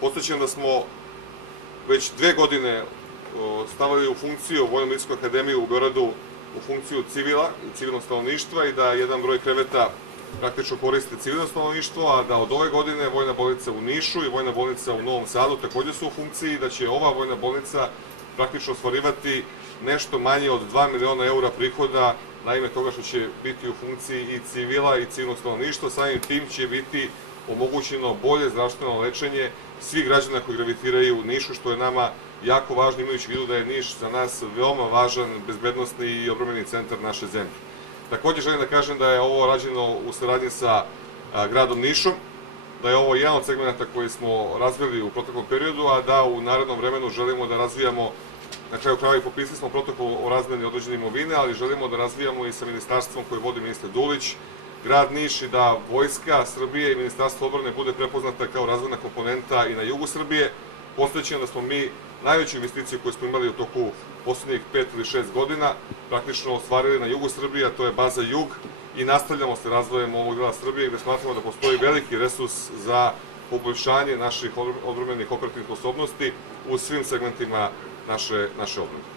Podsjećam da smo već 2 godine stavili u funkciju Vojno-medicinsku akademiju u Beogradu u funkciju civila i civilnog stanovništva i da jedan broj kreveta praktično koriste civilno stanovništvo, a da od ove godine Vojna bolnica u Nišu i Vojna bolnica u Novom Sadu takođe su u funkciji i da će ova Vojna bolnica praktično ostvarivati nešto manje od 2 miliona eura prihoda na ime toga što će biti u funkciji i civila i civilnog stanovništva. Samim tim će biti omogućeno bolje zdravstveno lečenje svih građana koji gravitiraju u Nišu, što je nama jako važno, imajući u vidu da je Niš za nas veoma važan bezbednosni i odbrambeni centar naše zemlje. Takođe želim da kažem da je ovo rađeno u saradnji sa gradom Nišom, da je ovo jedan od segmenta koji smo razvili u proteklom periodu, a da u narednom vremenu želimo da razvijamo, na kraju krajeva i potpisali smo protokol o razmeni određene imovine, ali želimo da razvijamo i sa ministarstvom koje vodi ministar Dulić, grad Niš, i da Vojska Srbije i Ministarstvo odbrane bude prepoznata kao razvojna komponenta i na jugu Srbije. Podsjećam da smo mi najveću investiciju koju smo imali u toku poslednjih 5 ili 6 godina praktično ostvarili na jugu Srbije, a to je baza Jug, i nastavljamo se razvojem ovog dela Srbije gde smatramo da postoji veliki resurs za poboljšanje naših odbrambenih operativnih sposobnosti u svim segmentima naše odbrane.